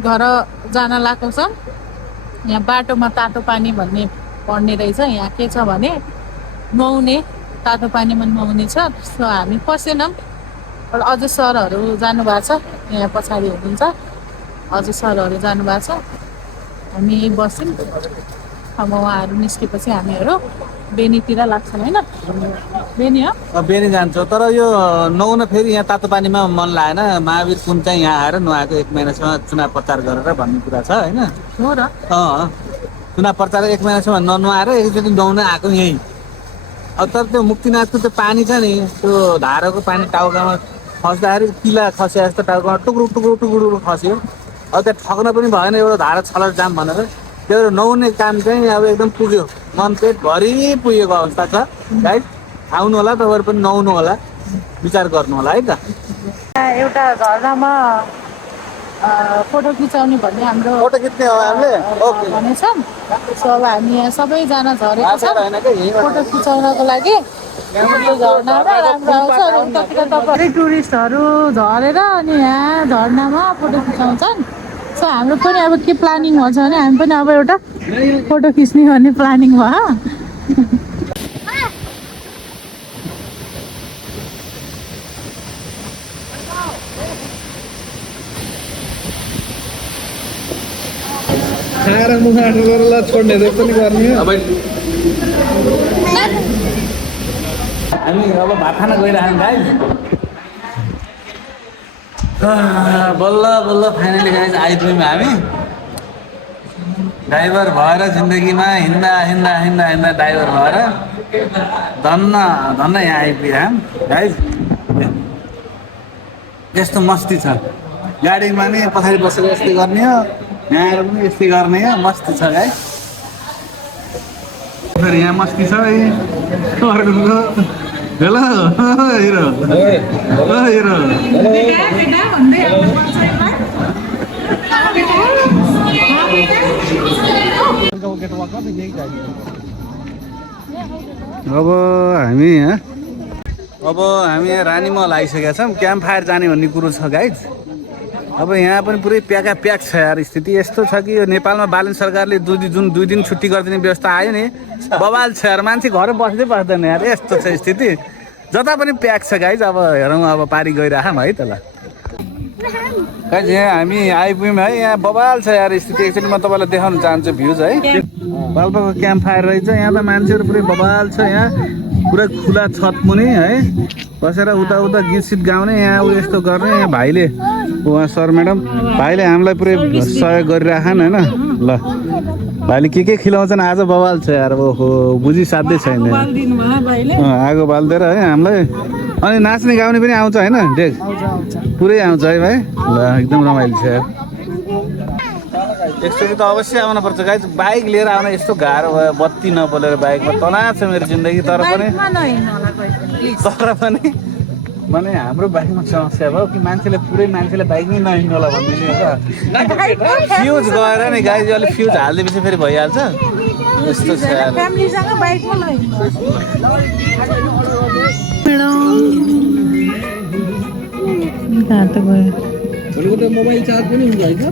घर जान लागेको छ। यहाँ बाटोमा तातो पानी भन्ने पढ्ने रहेछ। यहाँ के छ भने नुहाउने, तातो पानीमा नुहाउने छ। सो हामी पसेनौँ। अझ सरहरू जानुभएको छ, यहाँ पछाडि हुनुहुन्छ। अझ सरहरू जानुभएको छ, हामी बस्यौँ। अब उहाँहरू निस्केपछि हामीहरू बेनीतिर लाग्छौँ होइन? बेनी हो? बेनी जान्छ। तर यो नुहाउन फेरि यहाँ तातो पानीमा मन लागेन। महावीर कुन चाहिँ यहाँ आएर नुहाएको 1 महिनासम्म चुनाव प्रचार गरेर भन्ने कुरा छ होइन? हो र? चुनाव प्रचार 1 महिनासम्म ननुहाएर एकचोटि नुहाउन आएको यहीँ। अब तर त्यो मुक्तिनाथको त्यो पानी छ नि, त्यो धाराको पानी टाउकामा खस्दाखेरि किला खसे जस्तो टाउकामा टुक्रु टुक्रु टुक्रु खस्यो। अब त्यहाँ ठग्न पनि भएन, एउटा धारा छलट जाम भनेर। त्यो नुहाउने काम चाहिँ अब एकदम पुग्यो, मन पेटभरि पुगेको अवस्था छ। गाइस आउनु होला, तपाईँहरू पनि नुहाउनु होला, विचार गर्नु होला है त। एउटा झरनामा फोटो खिचाउने भन्ने हाम्रो फोटो खिच्ने हो हामीले भनेछौँ। सो अब हामी यहाँ सबैजना झरेको छौँ फोटो खिचाउनको लागि। झरनामा राम्रो आउँछ। उतातिर तपाईँ टुरिस्टहरू झरेर अनि यहाँ झरनामा फोटो खिचाउँछन्। सो हाम्रो पनि अब के प्लानिङ भन्छ भने हामी पनि अब एउटा फोटो खिच्ने भन्ने प्लानिङ भयो। खाएर मुखा गरेर छोड्ने पनि गर्ने हो। हामी अब भात खान गइरहेछौँ गाइस। बल्ल बल्ल फाइनली गाइस आइपुग्यौँ हामी। ड्राइभर भएर जिन्दगीमा हिँड्दा हिँड्दा हिँड्दा हिँड्दा ड्राइभर भएर धन्न धन्न यहाँ आइपुग्यौँ गाइस। यस्तो मस्ती छ गाडीमा नि, पछाडि बसेर यस्तै गर्ने हो, यहाँ आएर पनि यस्तै गर्ने हो। मस्ती छ गाइस। फेरि यहाँ मस्ती छ है। हेलो हिरो, हिरो अब हामी यहाँ रानीमहल आइसकेका छौँ। क्याम्प फायर जाने भन्ने कुरो छ गाइज। अब यहाँ पनि पुरै प्याका प्याक छ यार। स्थिति यस्तो छ कि यो नेपालमा बालन सरकारले 2 दिन छुट्टी गरिदिने व्यवस्था आयो नि, बवाल छ यार। मान्छे घर बस्दै बस्दैन यार, यस्तो छ स्थिति। जता पनि प्याक छ गाइज। अब हेरौँ, अब पारी गइराखौँ है त ल गाइज। यहाँ हामी आइपुग्यौँ है। यहाँ बवाल छ यार स्थिति। एकचोटि म तपाईँलाई देखाउन चाहन्छु भ्युज है। पाल्पाको क्याम्प फायर रहेछ। यहाँ त मान्छेहरू पुरै बवाल छ। यहाँ पुरा खुला छत मुनि है बसेर उता उता गीत सित गाउने, यहाँ ऊ यस्तो गर्ने। यहाँ भाइले, उहाँ सर म्याडम भाइले हामीलाई पुरै सहयोग गरिराखन् होइन। ल भाइले के खिलाउँछन् आज, बवाल छ यार। ओहो बुझी साध्यै छैन। आगो बाल्दिएर है हामीलाई। अनि नाच्ने गाउने पनि आउँछ होइन? डेक पुरै आउँछ है भाइ। ल एकदम रमाइलो छ यार। एकचोटि त अवश्य आउनुपर्छ गाइज। बाइक लिएर आउन यस्तो गाह्रो भयो, बत्ती नबलेर बाइकमा तनाव छ मेरो जिन्दगी। तर पनि माने हाम्रो बाइकमा समस्या भयो कि मान्छेले बाइकमै नहिँड्नु होला भनिदिने हो। फ्युज गएर नि गाइज, अलिक फ्युज हालिदिएपछि फेरि भइहाल्छ। यस्तो छ यार। मोबाइल चार्ज पनि हुन्छ होइन?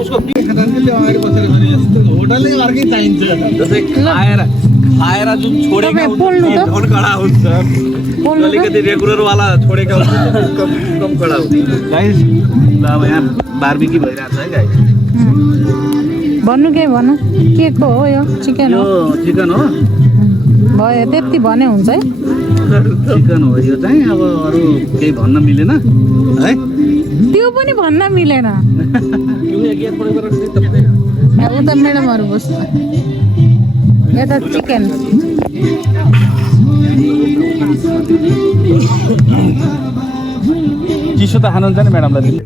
उसको अगाडि बसेर भने यस्तो होटलै अर्कै चाहिन्छ। जस्तै खाएर जुन छोडेका फोन कडा हुन्छ, अलिकति रेगुलरवाला छोडेका हुन्छ कम कडा हुन्छ गाइस। ल अब यहाँ बार्बिक्यू भइरहेको छ है गाइस। भन्नु के भन्नु, के को हो यो? चिकन हो? चिकन हो भयो, त्यति भने हुन्छ है। चिकन हो यो चाहिँ। अब अरू केही भन्न मिलेन है। त्यो पनि भन्न मिलेन। उता म्याडमहरू बस्छ, यता चिकन। चिसो त खानुहुन्छ नि म्याडमलाई?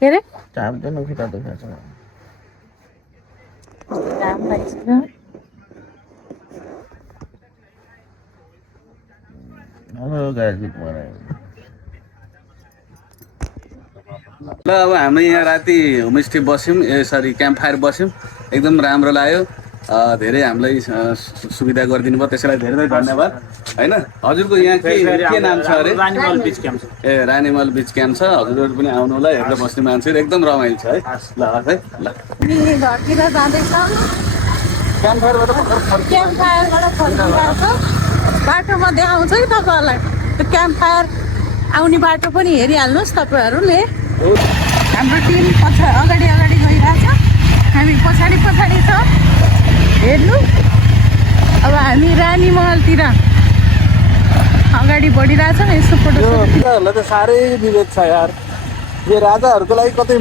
के अरे चाप्दैन उता देखाएको छ। राम लागिसक्यो। Hello guys, good morning. ल अब हामी यहाँ राति होमस्टे बस्यौँ सरी क्याम्प फायर बस्यौँ एकदम राम्रो लाग्यो धेरै हामीलाई सुविधा गरिदिनु भयो त्यसैलाई धेरै धेरै धन्यवाद होइन हजुरको यहाँ के नाम छ अरे रानीमल बिच क्याम्प ए रानीमल बिच क्याम्प छ हजुरहरू पनि आउनु होला हेरेर बस्ने मान्छेहरू एकदम रमाइलो छ है ल है ल हामी घरतिर जाँदैछौँ क्याम्प फायरबाट क्याम्प फायरबाट फर्किरहेको बाटोमा देखाउँछ है तपाईँहरूलाई त्यो क्याम्प फायर आउने बाटो पनि हेरिहाल्नुहोस् तपाईँहरूले हाम्रो टिम अगाडि अगाडि गइरहेछ हामी पछाडि पछाडि छ हेर्नु अब हामी रानीमहलतिर अगाडि बढिरहेछौँ यसो फोटो राजाहरूलाई त साह्रै विवेक छ यार यो राजाहरूको लागि कतै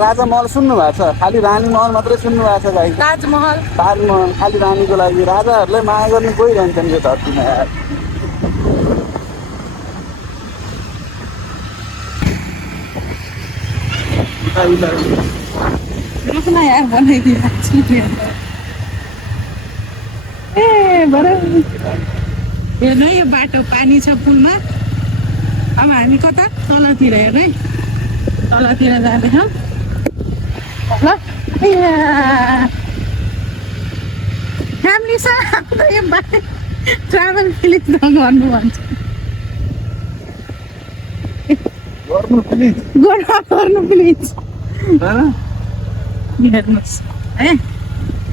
राजा महल सुन्नु भएको छ खालि रानी महल मात्रै सुन्नु भएको छ गाई ताजमहल ताजमहल खालि रानीको लागि राजाहरूलाई माया गर्ने कोही रहन्छन् यो धरतीमा यार रुख्न यार बनाइदिएको ए बराबर हेर्नु है यो बाटो पानी छ पुलमा अब हामी कता तलतिर हेर्नु है तलतिर जाँदैछौँ ल फ्यामिली साथ यो बाटो ट्राभल प्लिज नगर्नु भन्छ गर्नु प्लिज हेर्नुहोस् है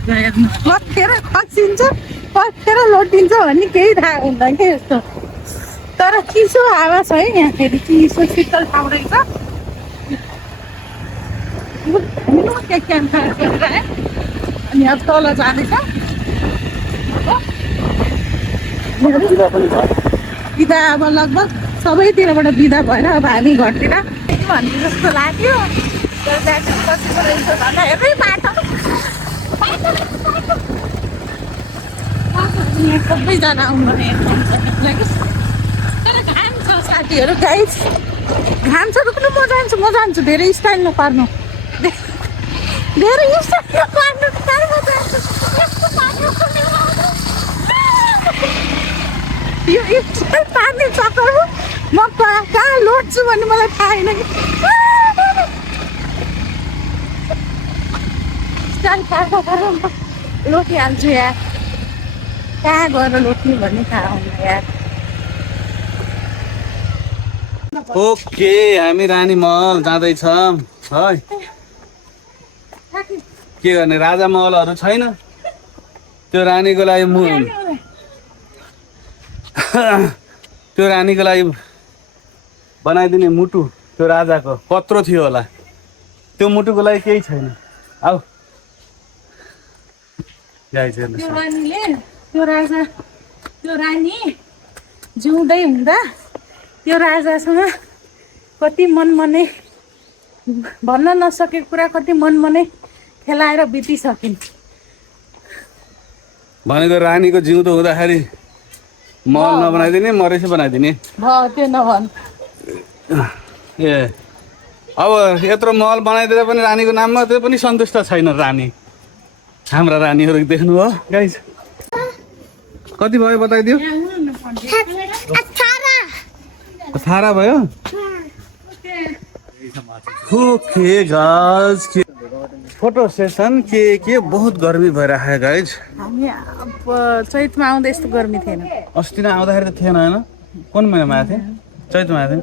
हेर्नुहोस् कतिखेर खसिन्छ कतिखेर लोटिन्छ भन्ने केही थाहा हुँदैन क्या यस्तो तर चिसो हावा छ है यहाँ फेरि चिसो शीतल ठाउँ रहेछ क्याम्प फायर गरेर है अनि अब तल जाँदैछ बिदा अब लगभग सबैतिरबाट बिदा भएर अब हामी घरतिर भन्ने जस्तो लाग्यो हेर्दै बाटो सबैजना आउनु तर घाम छ साथीहरू गाइस घाम छ रुक्नु म जान्छु धेरै स्टाइल नपार्नु धेरै स्टाइल नपार्नु यो स्टाइल पार्ने चक्करमा म कहाँ लोट्छु भन्ने मलाई थाहा छैन कि स्टाइल पार्दा पार्दा लोटिहाल्छु यार कहाँ गएर लोट्ने भन्ने थाहा हुन्न यार ओके हामी रानी महल जाँदैछौँ है के गर्ने राजा महलहरू छैन त्यो रानीको लागि त्यो रानीको लागि बनाइदिने मुटु त्यो राजाको कत्रो थियो होला त्यो मुटुको लागि केही छैन आऊ त्यो रानीले त्यो रानी जिउँदै हुँदा त्यो राजासँग कति मनमनै भन्न नसकेको कुरा कति मनमनै खेलाएर बितिसकिन् भनेको रानीको जिउँदो हुँदाखेरि महल नबनाइदिने मरेसी बनाइदिने त्यो नभन् ए अब यत्रो महल बनाइदिँदा पनि रानीको नाममा त्यो पनि सन्तुष्ट छैन रानी हाम्रा रानीहरू देख्नु हो गाइस कति भयो बताइदियो 18 भयो ओके गाइस फोटो सेसन के बहुत गर्मी भइरहेको है गाइस हामी अब चैतमा आउँदा यस्तो गर्मी थिएन अस्ति नै आउँदाखेरि त थिएन होइन कुन महिनामा आएको थिएँ चैतमा आएको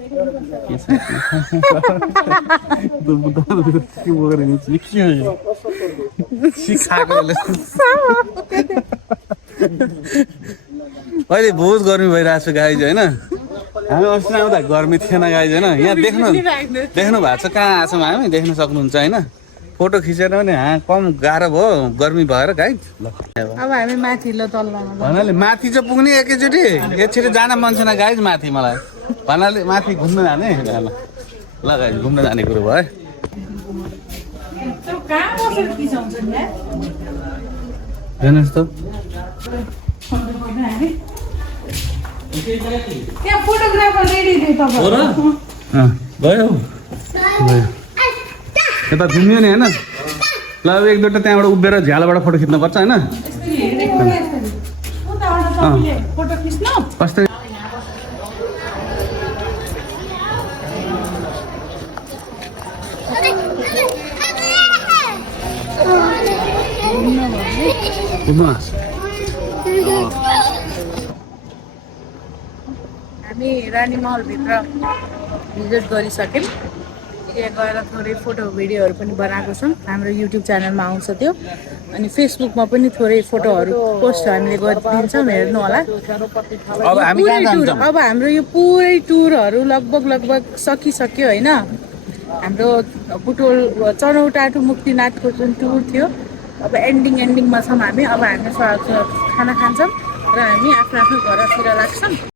अहिले बहुत गर्मी भइरहेको छ गाइज होइन हामी अस्ति नै आउँदा गर्मी थिएन गाइज होइन यहाँ देख्नु भएको छ कहाँ आछौँ हामी देख्न सक्नुहुन्छ होइन फोटो खिचेर पनि कम गाह्रो भयो गर्मी भएर गाइज ल अब हामी माथिल्लो तल्लोमा भन्नाले माथि चाहिँ पुग्ने एकैचोटि एकचोटि जान मन छैन गाइज माथि मलाई भन्नाले माथि घुम्न जाने ल गाइज घुम्न जाने कुरो भयो है हेर्नुहोस् त त्यहाँ फोटोग्राफर रेडी थियो तपाईँ भयो यता घुम्यो नि होइन ल अब एक दुईवटा त्यहाँबाट उभिएर झ्यालबाट फोटो खिच्नुपर्छ होइन फोटो खिच्नु कस्तो हामी रानी महलभित्र भिजिट गरिसक्यौँ। त्यहाँ गएर थोरै फोटो भिडियोहरू पनि बनाएको छौँ। हाम्रो युट्युब च्यानलमा आउँछ त्यो। अनि फेसबुकमा पनि थोरै फोटोहरू पोस्ट हामीले गरिदिन्छौँ, हेर्नु होला। अब हामी पुरै कहाँ टुर, जान्छौँ? अब हाम्रो यो पुरै टुरहरू लगभग सकिसक्यो होइन। हाम्रो बुटोल चनौटाटु मुक्तिनाथको जुन टुर थियो, अब एन्डिङमा छौँ हामी। अब हामी खाना खान्छौँ र हामी आफ्नो आफ्नो घरतिर लाग्छौँ।